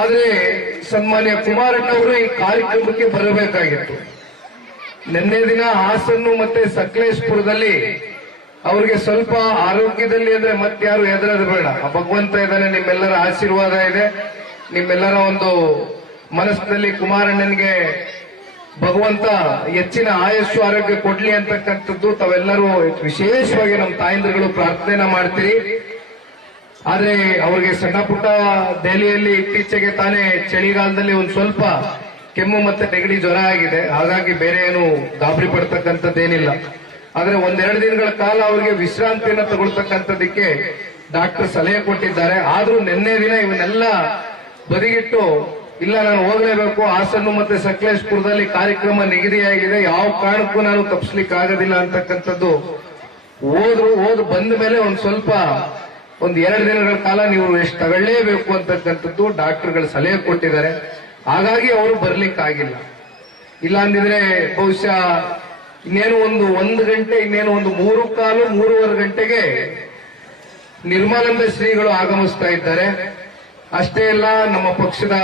ಆದ್ರೆ ಸನ್ಮಾನ್ಯ ಕುಮಾರಣ್ಣವರು ಈ ಕಾರ್ಯಕ್ರಮಕ್ಕೆ ಬರಬೇಕಾಗಿತ್ತು. ನಿನ್ನೆ ದಿನ ಹಾಸನ್ನು ಮತ್ತೆ ಸಕಲೇಶ್ಪುರದಲ್ಲಿ ಅವ್ರಿಗೆ ಸ್ವಲ್ಪ ಆರೋಗ್ಯದಲ್ಲಿ ಅಂದ್ರೆ ಮತ್ತಾರು ಹೆದರೋದು ಬೇಡ. ಆ ಭಗವಂತ ಇದ್ದಾನೆ, ನಿಮ್ಮೆಲ್ಲರ ಆಶೀರ್ವಾದ ಇದೆ, ನಿಮ್ಮೆಲ್ಲರ ಒಂದು ಮನಸ್ಸಿನಲ್ಲಿ ಕುಮಾರಣ್ಣನಿಗೆ ಭಗವಂತ ಹೆಚ್ಚಿನ ಆಯಸ್ಸು ಆರೋಗ್ಯ ಕೊಡ್ಲಿ ಅಂತಕ್ಕಂಥದ್ದು ತಾವೆಲ್ಲರೂ ವಿಶೇಷವಾಗಿ ನಮ್ಮ ತಾಯಂದ್ರುಗಳು ಪ್ರಾರ್ಥನೆ ಮಾಡ್ತೀರಿ. ಆದ್ರೆ ಅವ್ರಿಗೆ ಸಣ್ಣ ಪುಟ್ಟ ದೆಹಲಿಯಲ್ಲಿ ಇತ್ತೀಚೆಗೆ ತಾನೇ ಚಳಿಗಾಲದಲ್ಲಿ ಒಂದು ಸ್ವಲ್ಪ ಕೆಮ್ಮು ಮತ್ತೆ ನೆಗಡಿ ಜ್ವರ ಆಗಿದೆ. ಹಾಗಾಗಿ ಬೇರೆ ಏನು ಗಾಬರಿ ಪಡ್ತಕ್ಕಂಥದ್ದೇನಿಲ್ಲ. ಆದ್ರೆ ಒಂದೆರಡು ದಿನಗಳ ಕಾಲ ಅವರಿಗೆ ವಿಶ್ರಾಂತಿಯನ್ನು ತಗೊಳ್ತಕ್ಕಂಥದಕ್ಕೆ ಡಾಕ್ಟರ್ ಸಲಹೆ ಕೊಟ್ಟಿದ್ದಾರೆ. ಆದ್ರೂ ನಿನ್ನೆ ದಿನ ಇವನ್ನೆಲ್ಲ ಬದಿಗಿಟ್ಟು ಇಲ್ಲ ನಾನು ಹೋಗಲೇಬೇಕು, ಹಾಸನ್ನು ಮತ್ತೆ ಸಕಲೇಶ್ಪುರದಲ್ಲಿ ಕಾರ್ಯಕ್ರಮ ನಿಗದಿಯಾಗಿದೆ, ಯಾವ ಕಾರಣಕ್ಕೂ ನಾನು ತಪ್ಪಿಸ್ಲಿಕ್ಕೆ ಆಗೋದಿಲ್ಲ ಅಂತಕ್ಕಂಥದ್ದು ಓದು ಬಂದ ಮೇಲೆ ಒಂದು 2 ದಿನಗಳ ಕಾಲ ನೀವು ಎಷ್ಟು ತಗೊಳ್ಳೇಬೇಕು ಅಂತಕ್ಕಂಥದ್ದು ಡಾಕ್ಟರ್ಗಳು ಸಲಹೆ ಕೊಟ್ಟಿದ್ದಾರೆ. ಹಾಗಾಗಿ ಅವರು ಬರ್ಲಿಕ್ಕಾಗಿಲ್ಲ. ಇಲ್ಲ ಅಂದಿದ್ರೆ ಬಹುಶಃ ಇನ್ನೇನು ಒಂದು ಗಂಟೆ, ಇನ್ನೇನು ಒಂದು 3:15 ಗಂಟೆಗೆ ನಿರ್ಮಲಾನಂದ ಶ್ರೀಗಳು ಆಗಮಿಸ್ತಾ ಇದ್ದಾರೆ. ಅಷ್ಟೇ ಅಲ್ಲ, ನಮ್ಮ ಪಕ್ಷದ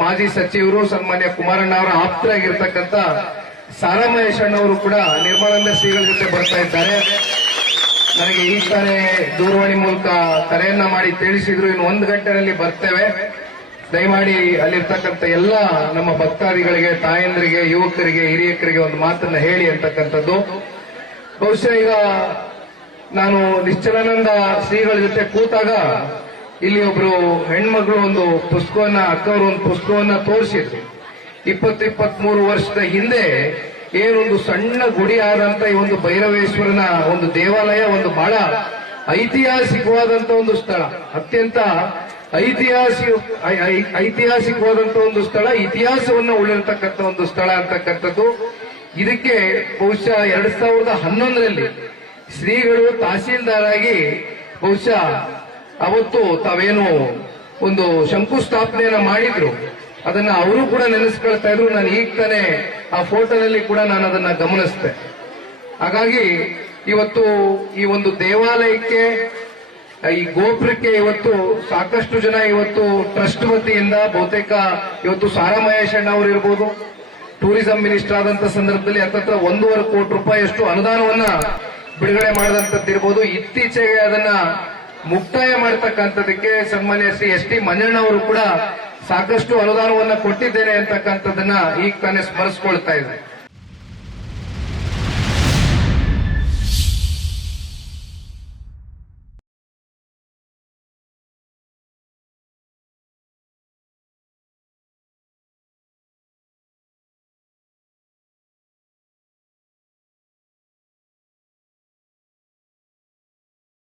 ಮಾಜಿ ಸಚಿವರು ಸನ್ಮಾನ್ಯ ಕುಮಾರಣ್ಣ ಅವರ ಆಪ್ತರಾಗಿರ್ತಕ್ಕಂಥ ಸಾರಾ ಮಹೇಶಣ್ಣವರು ಕೂಡ ನಿರ್ಮಲಾನಂದ ಶ್ರೀಗಳ ಜೊತೆ ಬರ್ತಾ ಇದ್ದಾರೆ. ನನಗೆ ಈ ತಾನೇ ದೂರವಾಣಿ ಮೂಲಕ ಕರೆಯನ್ನ ಮಾಡಿ ತಿಳಿಸಿದ್ರು, ಇನ್ನು 1 ಗಂಟೆನಲ್ಲಿ ಬರ್ತೇವೆ, ದಯಮಾಡಿ ಅಲ್ಲಿರ್ತಕ್ಕಂಥ ಎಲ್ಲ ನಮ್ಮ ಭಕ್ತಾದಿಗಳಿಗೆ, ತಾಯಂದ್ರಿಗೆ, ಯುವಕರಿಗೆ, ಹಿರಿಯಕರಿಗೆ ಒಂದು ಮಾತನ್ನ ಹೇಳಿ ಅಂತಕ್ಕಂಥದ್ದು. ಬಹುಶಃ ಈಗ ನಾನು ನಿಶ್ಚಲಾನಂದ ಶ್ರೀಗಳ ಜೊತೆ ಕೂತಾಗ ಇಲ್ಲಿ ಒಬ್ರು ಹೆಣ್ಮಗಳು ಒಂದು ಪುಸ್ತಕವನ್ನ, ಅಕ್ಕವರು ಒಂದು ಪುಸ್ತಕವನ್ನ ತೋರಿಸಿದ್ರು. 20-23 ವರ್ಷದ ಹಿಂದೆ ಏನೊಂದು ಸಣ್ಣ ಗುಡಿ ಆದಂತ ಈ ಒಂದು ಭೈರವೇಶ್ವರನ ಒಂದು ದೇವಾಲಯ, ಒಂದು ಬಹಳ ಐತಿಹಾಸಿಕವಾದಂತ ಒಂದು ಸ್ಥಳ, ಅತ್ಯಂತ ಐತಿಹಾಸಿಕವಾದಂತ ಒಂದು ಸ್ಥಳ, ಇತಿಹಾಸವನ್ನ ಉಳಿರ್ತಕ್ಕಂಥ ಒಂದು ಸ್ಥಳ ಅಂತಕ್ಕಂಥದ್ದು. ಇದಕ್ಕೆ ಬಹುಶಃ 2011ರಲ್ಲಿ ಶ್ರೀಗಳು ತಹಸೀಲ್ದಾರ್ ಆಗಿ ಬಹುಶಃ ಅವತ್ತು ತಾವೇನು ಒಂದು ಶಂಕುಸ್ಥಾಪನೆಯನ್ನ ಮಾಡಿದ್ರು, ಅದನ್ನ ಅವರು ಕೂಡ ನೆನೆಸ್ಕೊಳ್ತಾ ಇದ್ರು. ನಾನು ಈಗ ತಾನೇ ಆ ಫೋಟೋದಲ್ಲಿ ಕೂಡ ನಾನು ಅದನ್ನ ಗಮನಿಸಿದೆ. ಹಾಗಾಗಿ ಇವತ್ತು ಈ ಒಂದು ದೇವಾಲಯಕ್ಕೆ, ಈ ಗೋಪುರಕ್ಕೆ ಇವತ್ತು ಸಾಕಷ್ಟು ಜನ ಇವತ್ತು ಟ್ರಸ್ಟ್ ವತಿಯಿಂದ ಬಹುತೇಕ ಇವತ್ತು ಸಾರಾ ಮಹೇಶಣ್ಣ ಅವರು ಇರ್ಬೋದು, ಟೂರಿಸಂ ಮಿನಿಸ್ಟರ್ ಆದಂತ ಸಂದರ್ಭದಲ್ಲಿ ಹತ್ತತ್ರ 1.5 ಕೋಟಿ ರೂಪಾಯಿಯಷ್ಟು ಅನುದಾನವನ್ನ ಬಿಡುಗಡೆ ಮಾಡಿದಂತದ್ದಿರ್ಬೋದು. ಇತ್ತೀಚೆಗೆ ಅದನ್ನ ಮುಕ್ತಾಯ ಮಾಡತಕ್ಕಂಥದಕ್ಕೆ ಸನ್ಮಾನ್ಯ ಶ್ರೀ ಎಸ್ ಟಿ ಮಂಜಣ್ಣ ಅವರು ಕೂಡ ಸಾಕಷ್ಟು ಅನುದಾನವನ್ನ ಕೊಟ್ಟಿದ್ದೇನೆ ಅಂತಕ್ಕಂಥದ್ದನ್ನ ಈಗ ತಾನೇ ಸ್ಮರಿಸ್ಕೊಳ್ತಾ ಇದ್ದಾರೆ.